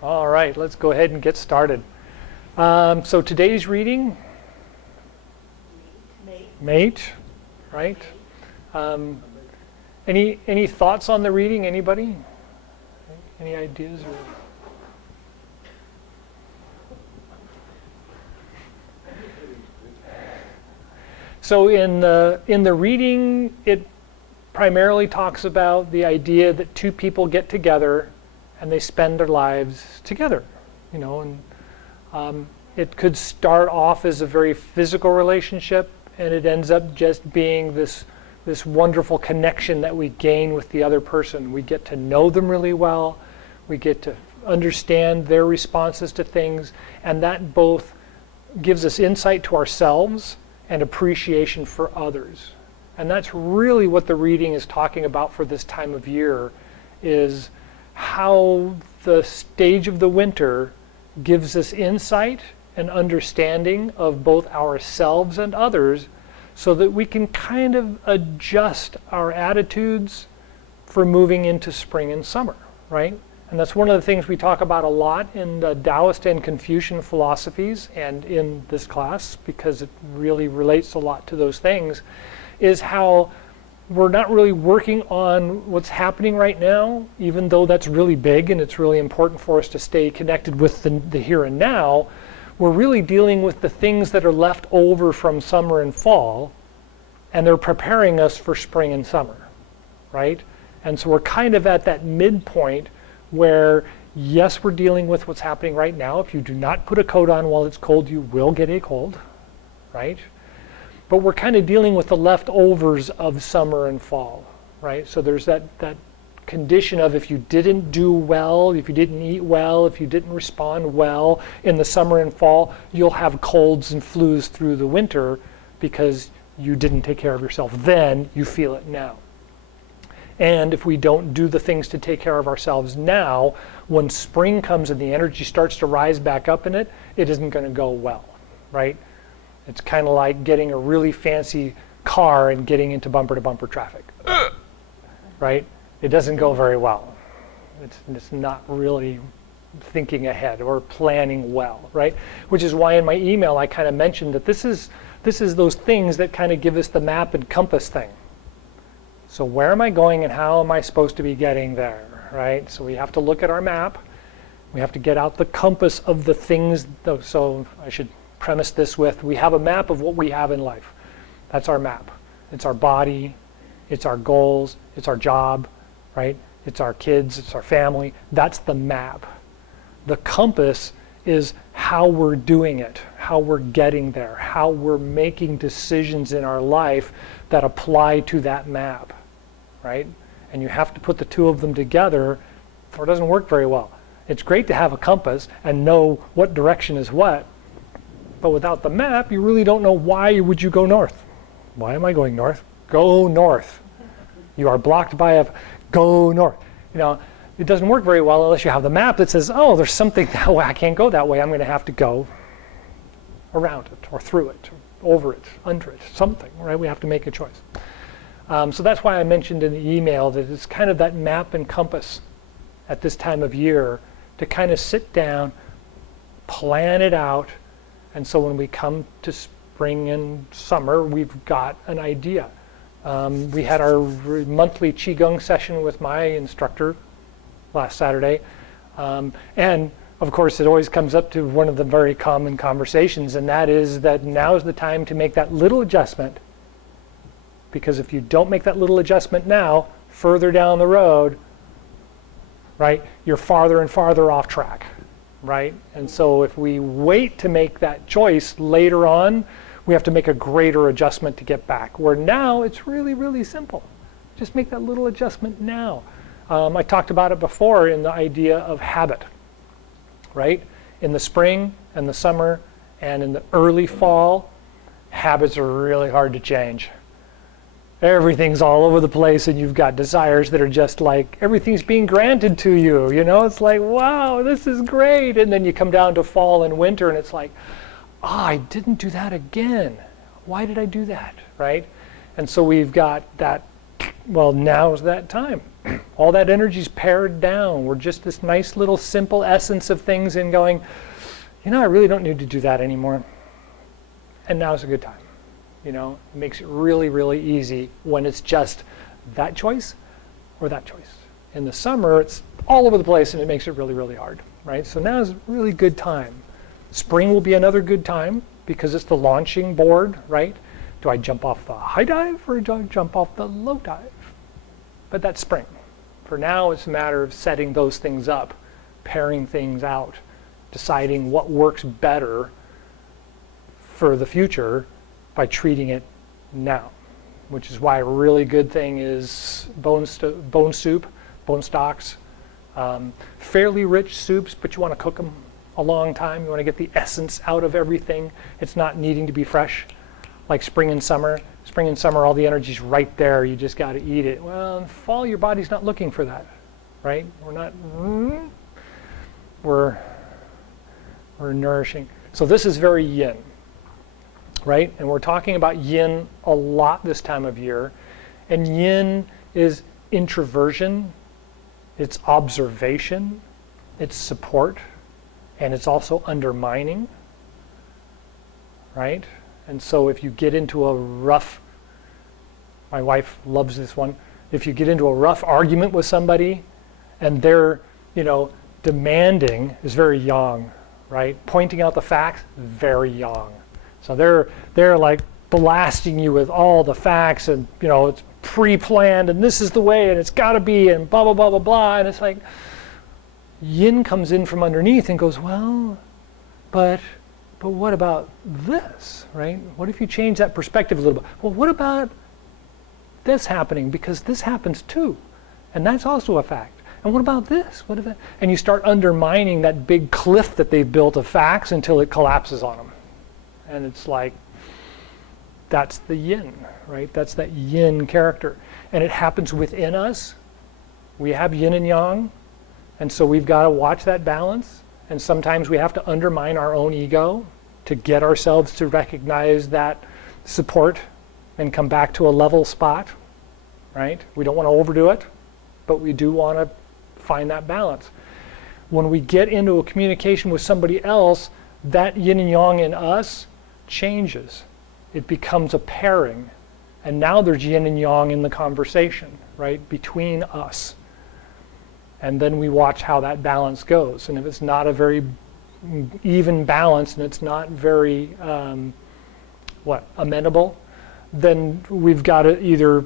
All right, let's go ahead and get started. So today's reading, Mate, right? Any thoughts on the reading? Anybody? Any ideas? So in the reading, it primarily talks about the idea that two people get together and they spend their lives together, you know, and it could start off as a very physical relationship, and it ends up just being this wonderful connection that we gain with the other person. We get to know them really well, we get to understand their responses to things, and that both gives us insight to ourselves and appreciation for others. And that's really what the reading is talking about for this time of year, is how the stage of the winter gives us insight and understanding of both ourselves and others, so that we can kind of adjust our attitudes for moving into spring and summer, right? And that's one of the things we talk about a lot in the Taoist and Confucian philosophies, and in this class, because it really relates a lot to those things, is how we're not really working on what's happening right now, even though that's really big and it's really important for us to stay connected with the here and now. We're really dealing with the things that are left over from summer and fall, and they're preparing us for spring and summer, right? And so we're kind of at that midpoint where, yes, we're dealing with what's happening right now. If you do not put a coat on while it's cold, you will get a cold, right? But we're kind of dealing with the leftovers of summer and fall, right? So there's that condition of, if you didn't do well, if you didn't eat well, if you didn't respond well in the summer and fall, you'll have colds and flus through the winter because you didn't take care of yourself then, you feel it now. And if we don't do the things to take care of ourselves now, when spring comes and the energy starts to rise back up in it, it isn't going to go well, right? It's kind of like getting a really fancy car and getting into bumper-to-bumper traffic, right? It doesn't go very well. It's not really thinking ahead or planning well, right? Which is why in my email I kind of mentioned that this is those things that kind of give us the map and compass thing. So where am I going and how am I supposed to be getting there, right? So we have to look at our map. We have to get out the compass of the things. So I should premise this with, we have a map of what we have in life. That's our map. It's our body, it's our goals, it's our job, right? It's our kids, it's our family. That's the map. The compass is how we're doing it, how we're getting there, how we're making decisions in our life that apply to that map, right? And you have to put the two of them together, or it doesn't work very well. It's great to have a compass and know what direction is what, but without the map, you really don't know why would you go north. Why am I going north? Go north. You are blocked by a go north. You know, it doesn't work very well unless you have the map that says, oh, there's something that way, I can't go that way. I'm going to have to go around it or through it, over it, under it, something, right? We have to make a choice. So that's why I mentioned in the email that it's kind of that map and compass at this time of year to kind of sit down, plan it out, and so when we come to spring and summer, we've got an idea. We had our monthly Chi Gung session with my instructor last Saturday. And of course, it always comes up to one of the very common conversations, and that is that now's the time to make that little adjustment. Because if you don't make that little adjustment now, further down the road, right, you're farther and farther off track, right? And so if we wait to make that choice later on, we have to make a greater adjustment to get back. Where now, it's really, really simple. Just make that little adjustment now. I talked about it before in the idea of habit, right? In the spring and the summer and in the early fall, habits are really hard to change. Everything's all over the place, and you've got desires that are just like, everything's being granted to you, you know? It's like, wow, this is great. And then you come down to fall and winter, and it's like, oh, I didn't do that again. Why did I do that, right? And so we've got that Well, now's that time. All that energy's pared down. We're just this nice little simple essence of things and going, I really don't need to do that anymore. And now's a good time. It makes it really, really easy when it's just that choice or that choice. In the summer, it's all over the place and it makes it really, really hard, right? So now's a really good time. Spring will be another good time because it's the launching board, right? Do I jump off the high dive or do I jump off the low dive? But that's spring. For now, it's a matter of setting those things up, pairing things out, deciding what works better for the future by treating it now, which is why a really good thing is bone soup, bone stocks, fairly rich soups, but you want to cook them a long time. You want to get the essence out of everything. It's not needing to be fresh like spring and summer. Spring and summer, all the energy's right there. You just got to eat it. Well, in fall, your body's not looking for that, right? We're nourishing. So this is very yin, right? And we're talking about yin a lot this time of year. And yin is introversion, it's observation, it's support, and it's also undermining, right? And so if you get into a rough, my wife loves this one, if you get into a rough argument with somebody and they're, demanding is very yang, right? Pointing out the facts, very yang. So they're like blasting you with all the facts and, it's pre-planned and this is the way and it's got to be and blah, blah, blah, blah, blah. And it's like yin comes in from underneath and goes, well, but what about this, right? What if you change that perspective a little bit? Well, what about this happening? Because this happens too. And that's also a fact. And what about this? What about? And you start undermining that big cliff that they've built of facts until it collapses on them. And it's like, that's the yin, right? That's that yin character. And it happens within us. We have yin and yang. And so we've got to watch that balance. And sometimes we have to undermine our own ego to get ourselves to recognize that support and come back to a level spot, right? We don't want to overdo it, but we do want to find that balance. When we get into a communication with somebody else, that yin and yang in us changes. It becomes a pairing. And now there's yin and yang in the conversation, right, between us. And then we watch how that balance goes. And if it's not a very even balance and it's not very, amenable, then we've got to either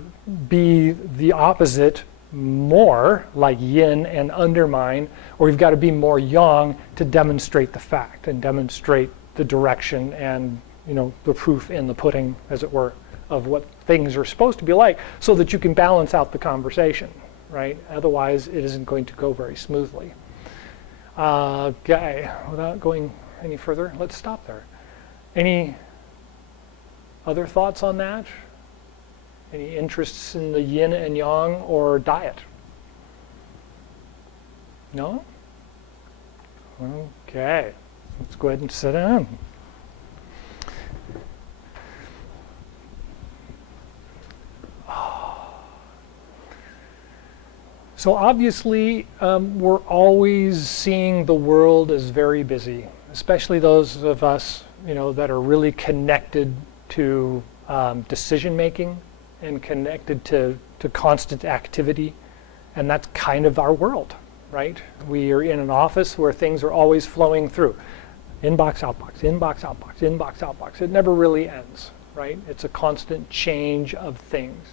be the opposite more, like yin and undermine, or we've got to be more yang to demonstrate the fact and demonstrate the direction and, the proof in the pudding, as it were, of what things are supposed to be like so that you can balance out the conversation. Right? Otherwise, it isn't going to go very smoothly. Okay, without going any further, let's stop there. Any other thoughts on that? Any interests in the yin and yang or diet? No? Okay, let's go ahead and sit down. So obviously, we're always seeing the world as very busy, especially those of us, that are really connected to decision making and connected to constant activity, and that's kind of our world, right? We are in an office where things are always flowing through. Inbox, outbox, inbox, outbox, inbox, outbox. It never really ends, right? It's a constant change of things.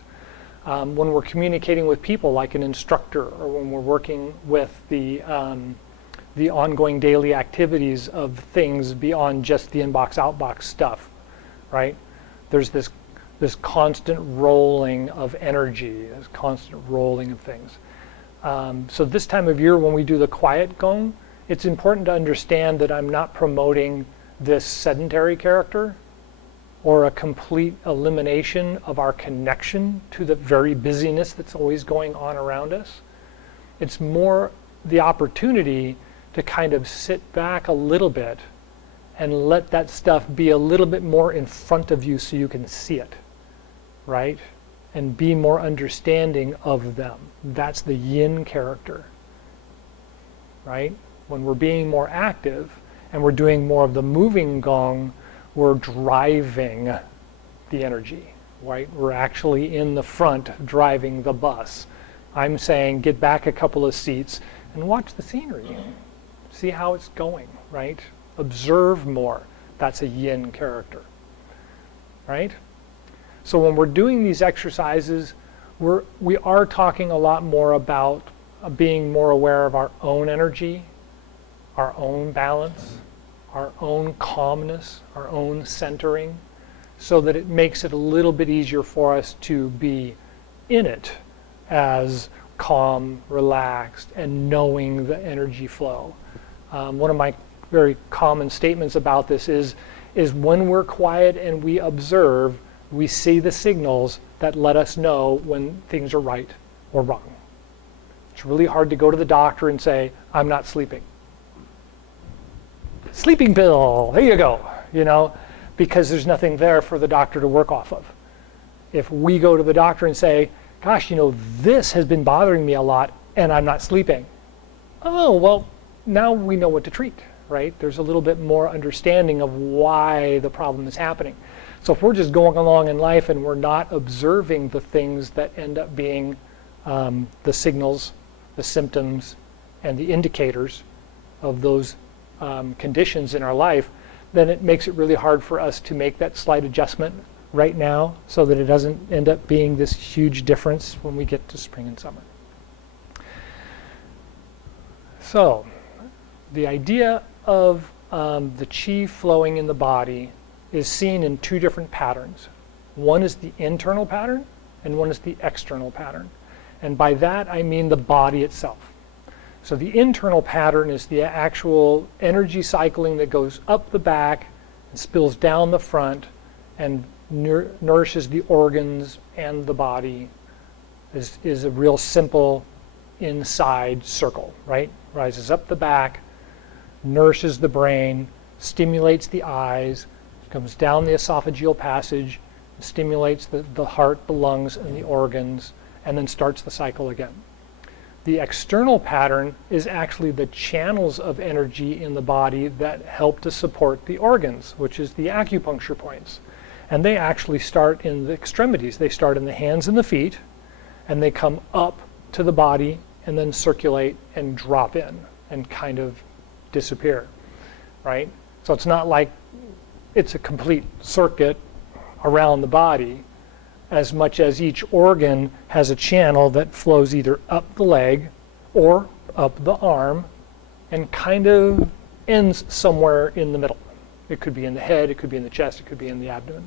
When we're communicating with people like an instructor, or when we're working with the ongoing daily activities of things beyond just the inbox outbox stuff, right? There's this constant rolling of energy, this constant rolling of things. So this time of year when we do the quiet gong, it's important to understand that I'm not promoting this sedentary character or a complete elimination of our connection to the very busyness that's always going on around us. It's more the opportunity to kind of sit back a little bit and let that stuff be a little bit more in front of you so you can see it, right? and be more understanding of them. That's the yin character, right? When we're being more active and we're doing more of the moving gong, we're driving the energy, right? We're actually in the front driving the bus. I'm saying get back a couple of seats and watch the scenery. See how it's going, right? Observe more. That's a yin character, right? So when we're doing these exercises, we are talking a lot more about being more aware of our own energy, our own balance, our own calmness, our own centering, so that it makes it a little bit easier for us to be in it as calm, relaxed, and knowing the energy flow. One of my very common statements about this is when we're quiet and we observe, we see the signals that let us know when things are right or wrong. It's really hard to go to the doctor and say, I'm not sleeping. Sleeping pill, here you go, because there's nothing there for the doctor to work off of. If we go to the doctor and say, gosh, this has been bothering me a lot and I'm not sleeping. Oh, well, now we know what to treat, right? There's a little bit more understanding of why the problem is happening. So if we're just going along in life and we're not observing the things that end up being the signals, the symptoms, and the indicators of those conditions in our life, then it makes it really hard for us to make that slight adjustment right now so that it doesn't end up being this huge difference when we get to spring and summer. So the idea of the chi flowing in the body is seen in two different patterns. One is the internal pattern and one is the external pattern. And by that I mean the body itself. So the internal pattern is the actual energy cycling that goes up the back and spills down the front and nourishes the organs and the body, is a real simple inside circle, right? Rises up the back, nourishes the brain, stimulates the eyes, comes down the esophageal passage, stimulates the heart, the lungs, and the organs, and then starts the cycle again. The external pattern is actually the channels of energy in the body that help to support the organs, which is the acupuncture points. And they actually start in the extremities. They start in the hands and the feet, and they come up to the body and then circulate and drop in and kind of disappear, right? So it's not like it's a complete circuit around the body, as much as each organ has a channel that flows either up the leg or up the arm and kind of ends somewhere in the middle. It could be in the head, it could be in the chest, it could be in the abdomen,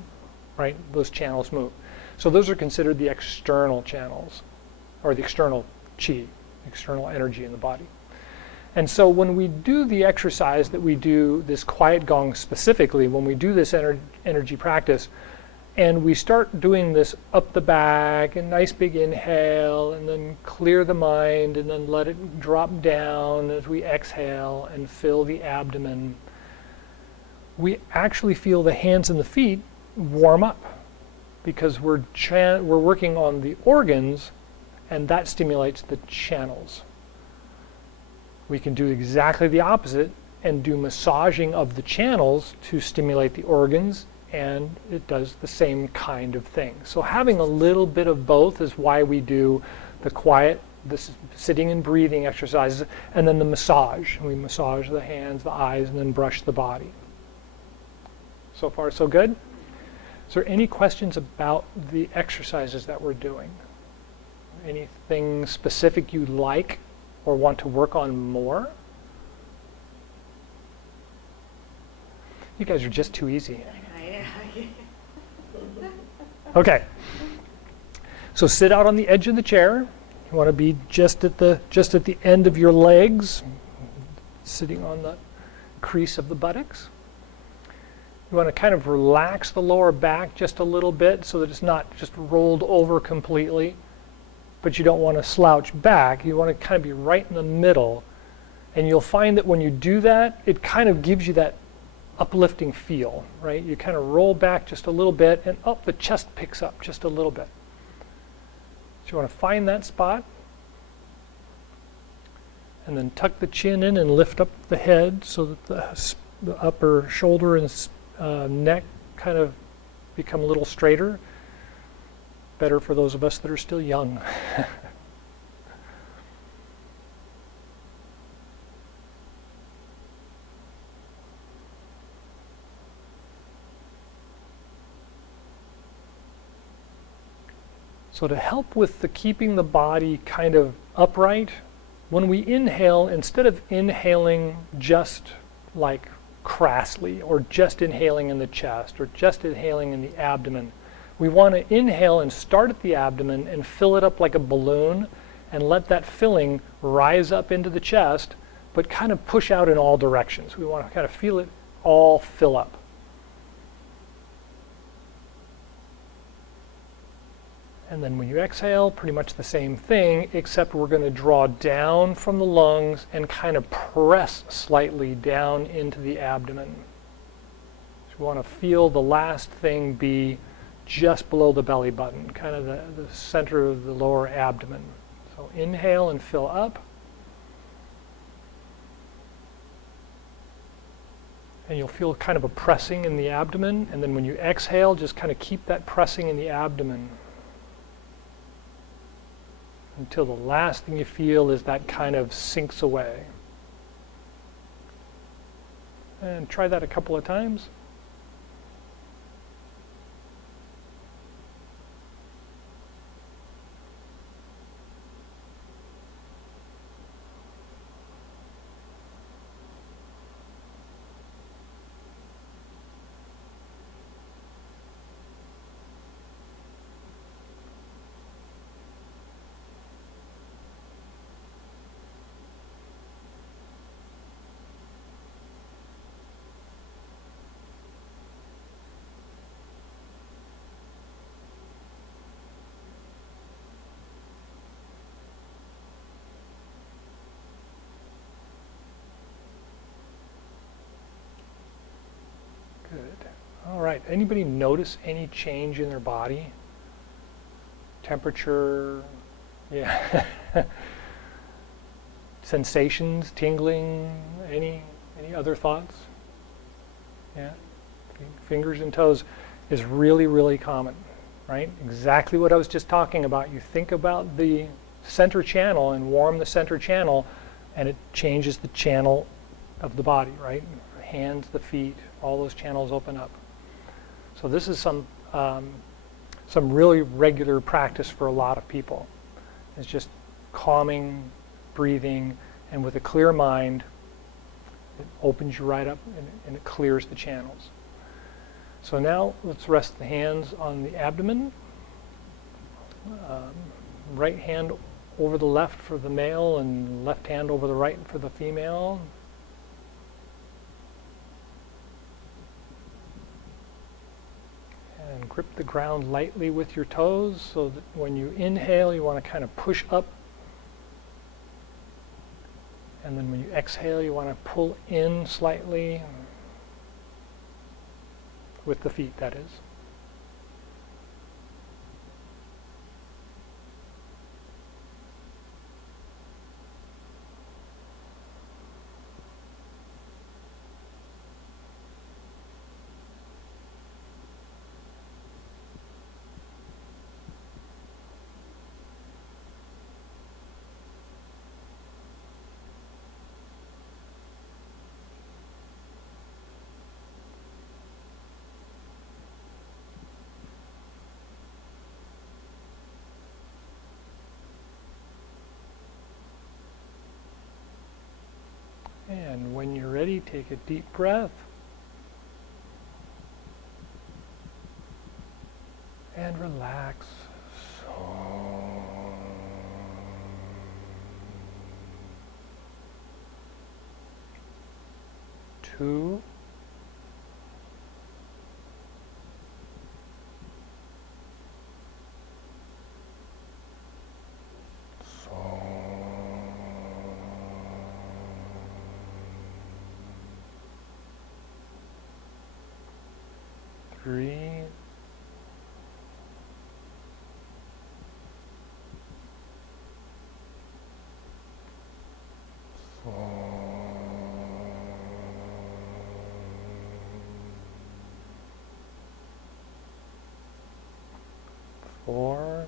right? Those channels move. So those are considered the external channels, or the external chi, external energy in the body. And so when we do the exercise that we do, this quiet gong specifically, when we do this energy practice, and we start doing this up the back, and nice big inhale, and then clear the mind, and then let it drop down as we exhale and fill the abdomen, we actually feel the hands and the feet warm up because we're working on the organs, and that stimulates the channels. We can do exactly the opposite and do massaging of the channels to stimulate the organs, and it does the same kind of thing. So having a little bit of both is why we do the quiet, the sitting and breathing exercises, and then the massage. We massage the hands, the eyes, and then brush the body. So far, so good? Is there any questions about the exercises that we're doing? Anything specific you'd like or want to work on more? You guys are just too easy. Okay. So sit out on the edge of the chair. You want to be just at the end of your legs, sitting on the crease of the buttocks. You want to kind of relax the lower back just a little bit so that it's not just rolled over completely, but you don't want to slouch back. You want to kind of be right in the middle. And you'll find that when you do that, it kind of gives you that uplifting feel, right? You kind of roll back just a little bit, and the chest picks up just a little bit. you want to find that spot, and then tuck the chin in and lift up the head so that the upper shoulder and neck kind of become a little straighter. Better for those of us that are still young. So to help with the keeping the body kind of upright, when we inhale, instead of inhaling just like crassly, or just inhaling in the chest, or just inhaling in the abdomen, we want to inhale and start at the abdomen and fill it up like a balloon and let that filling rise up into the chest, but kind of push out in all directions. We want to kind of feel it all fill up. And then when you exhale, pretty much the same thing, except we're going to draw down from the lungs and kind of press slightly down into the abdomen. So we want to feel the last thing be just below the belly button, kind of the center of the lower abdomen. So inhale and fill up. And you'll feel kind of a pressing in the abdomen. And then when you exhale, just kind of keep that pressing in the abdomen until the last thing you feel is that kind of sinks away. And try that a couple of times. Good. All right. Anybody notice any change in their body? Temperature? Yeah. Sensations, tingling, any other thoughts? Yeah. Fingers and toes is really, really common, right? Exactly what I was just talking about. You think about the center channel and warm the center channel, and it changes the channel of the body, right? Hands, the feet, all those channels open up. So this is some really regular practice for a lot of people. It's just calming, breathing, and with a clear mind, it opens you right up and it clears the channels. So now let's rest the hands on the abdomen. Right hand over the left for the male and left hand over the right for the female. And grip the ground lightly with your toes so that when you inhale, you want to kind of push up. And then when you exhale, you want to pull in slightly with the feet, that is. And when you're ready, take a deep breath. And relax. Two. Three. 4,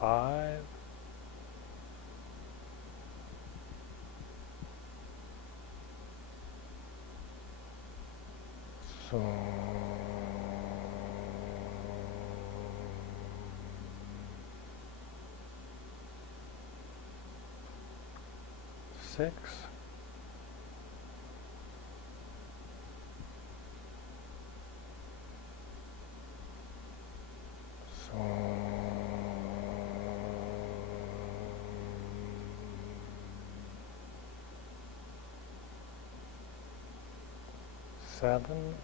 5, 6, 7,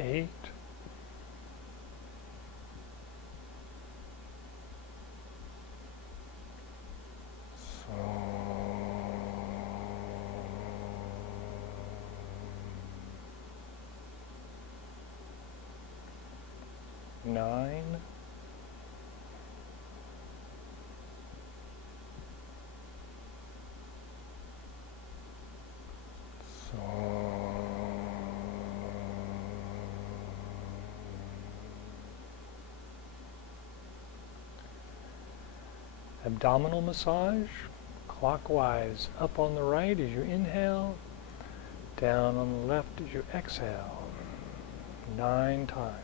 8, 9, 'Abdominal massage, clockwise, up on the right as you inhale, down on the left as you exhale, 9 times.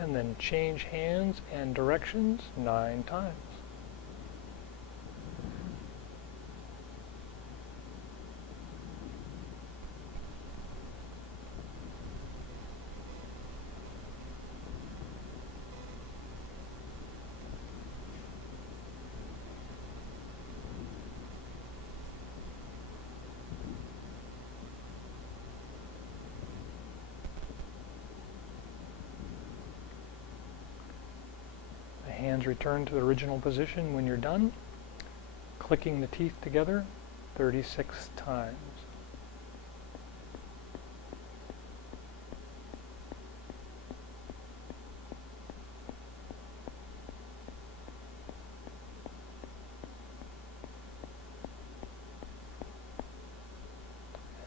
And then change hands and directions 9 times. Hands return to the original position when you're done, clicking the teeth together 36 times.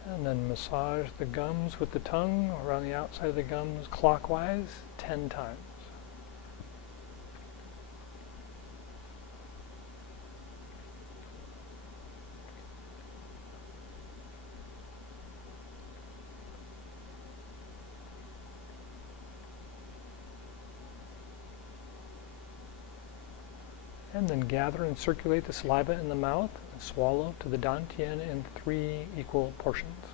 And then massage the gums with the tongue around the outside of the gums clockwise 10 times. And then gather and circulate the saliva in the mouth and swallow to the dantian in 3 equal portions.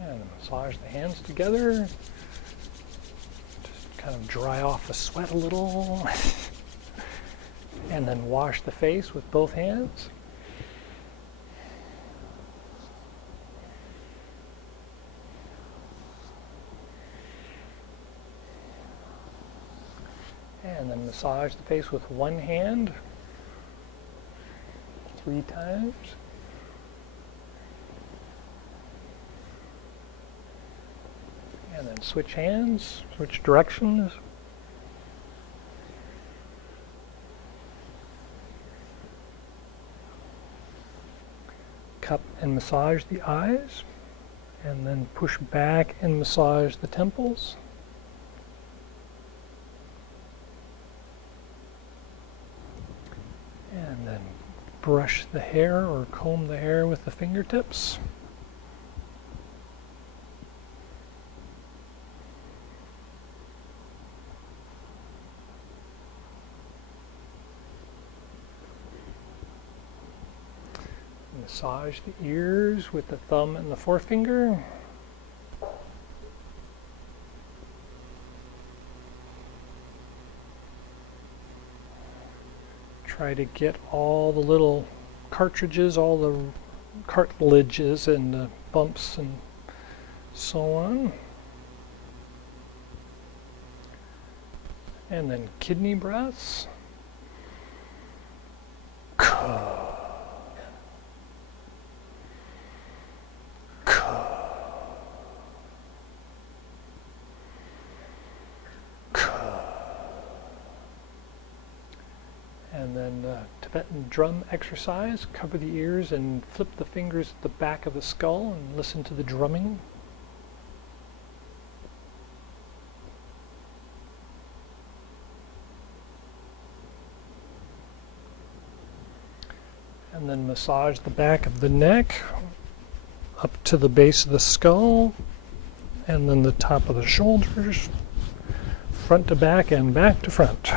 And massage the hands together. Just kind of dry off the sweat a little. And then wash the face with both hands. And then massage the face with one hand 3 times. And then switch hands, switch directions. cup and massage the eyes, and then push back and massage the temples. And then brush the hair or comb the hair with the fingertips. Massage the ears with the thumb and the forefinger. Try to get all the little cartridges, all the cartilages and the bumps and so on. And then kidney breaths. And then Tibetan drum exercise. Cover the ears and flip the fingers at the back of the skull and listen to the drumming. And then massage the back of the neck up to the base of the skull, and then the top of the shoulders, front to back and back to front.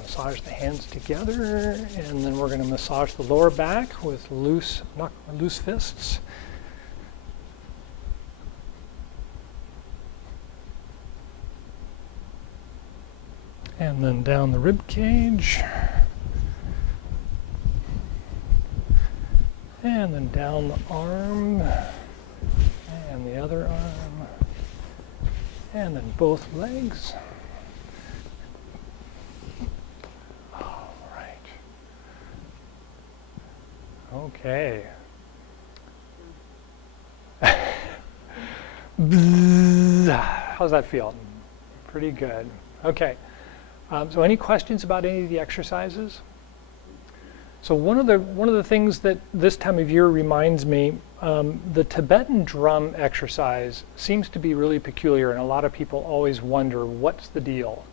Massage the hands together, and then we're going to massage the lower back with loose fists. And then down the rib cage. And then down the arm, and the other arm, and then both legs. Okay. How's that feel? Pretty good. Okay. So any questions about any of the exercises? So one of the things that this time of year reminds me, the Tibetan drum exercise seems to be really peculiar, and a lot of people always wonder, what's the deal?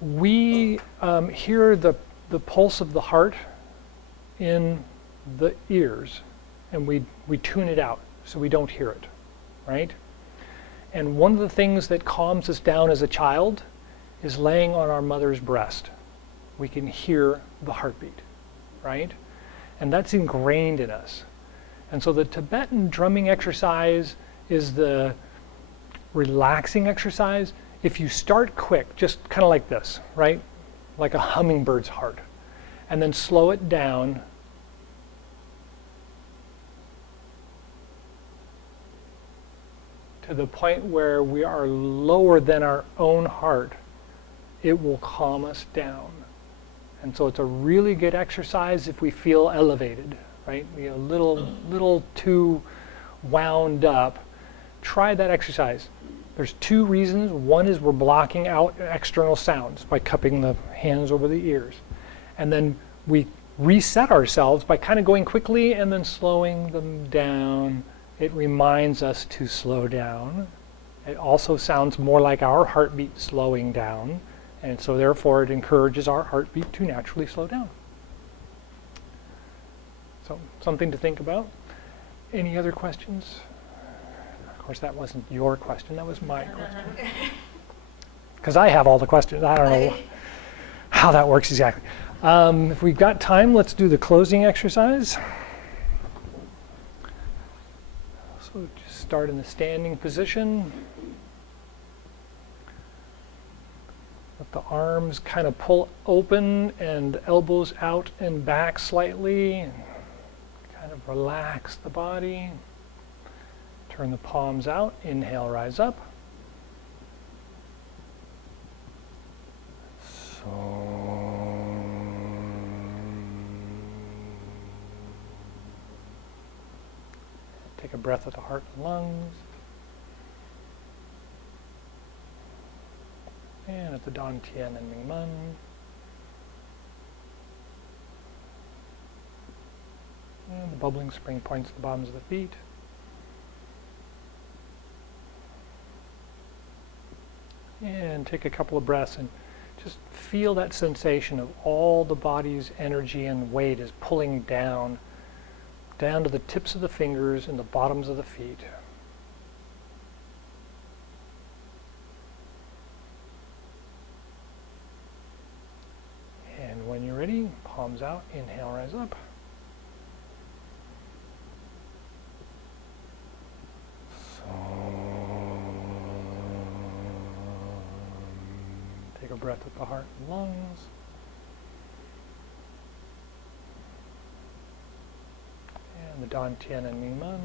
We hear the pulse of the heart in the ears, and we tune it out so we don't hear it, right? And one of the things that calms us down as a child is laying on our mother's breast. We can hear the heartbeat, right? And that's ingrained in us. And so the Tibetan drumming exercise is the relaxing exercise. If you start quick, just kind of like this, right? Like a hummingbird's heart. And then slow it down to the point where we are lower than our own heart, it will calm us down. And so it's a really good exercise if we feel elevated, right? A little too wound up. Try that exercise. There's two reasons. One is we're blocking out external sounds by cupping the hands over the ears. And then we reset ourselves by kind of going quickly and then slowing them down. It reminds us to slow down. It also sounds more like our heartbeat slowing down, and so therefore it encourages our heartbeat to naturally slow down. So something to think about. Any other questions? Of course, that wasn't your question, that was my question. Because I have all the questions. I don't know how that works exactly. If we've got time, let's do the closing exercise. So just start in the standing position. Let the arms kind of pull open and elbows out and back slightly. Kind of relax the body. Turn the palms out. Inhale, rise up. Take a breath with the heart and lungs. And at the Dan Tian and Ming Men. And the bubbling spring points at the bottoms of the feet. And take a couple of breaths and just feel that sensation of all the body's energy and weight is pulling down to the tips of the fingers and the bottoms of the feet. And when you're ready, palms out, inhale, rise up. Take a breath with the heart and lungs. And the Dan Tian and Ming Men.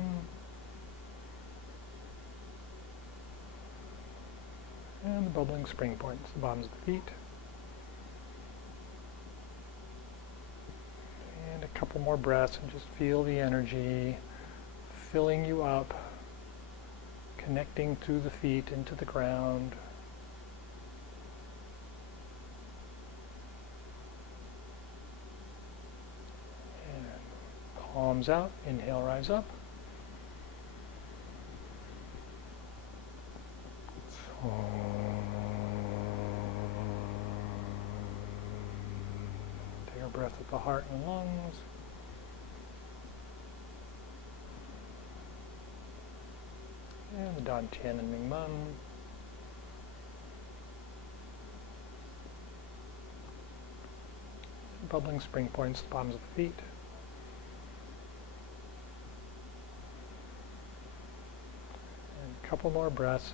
And the bubbling spring points, the bottoms of the feet. And a couple more breaths and just feel the energy filling you up, connecting through the feet into the ground. And palms out, inhale, rise up. Take a breath with the heart and lungs. And the Dan Tian and Ming Men. Bubbling spring points, the bottoms of the feet. And a couple more breaths.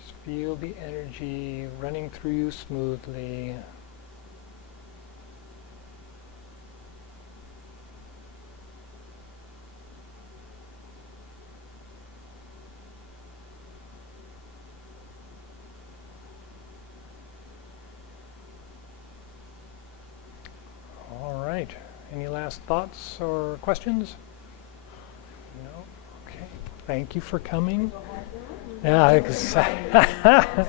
Just feel the energy running through you smoothly. Any last thoughts or questions? No? Okay. Thank you for coming. Yeah, exactly.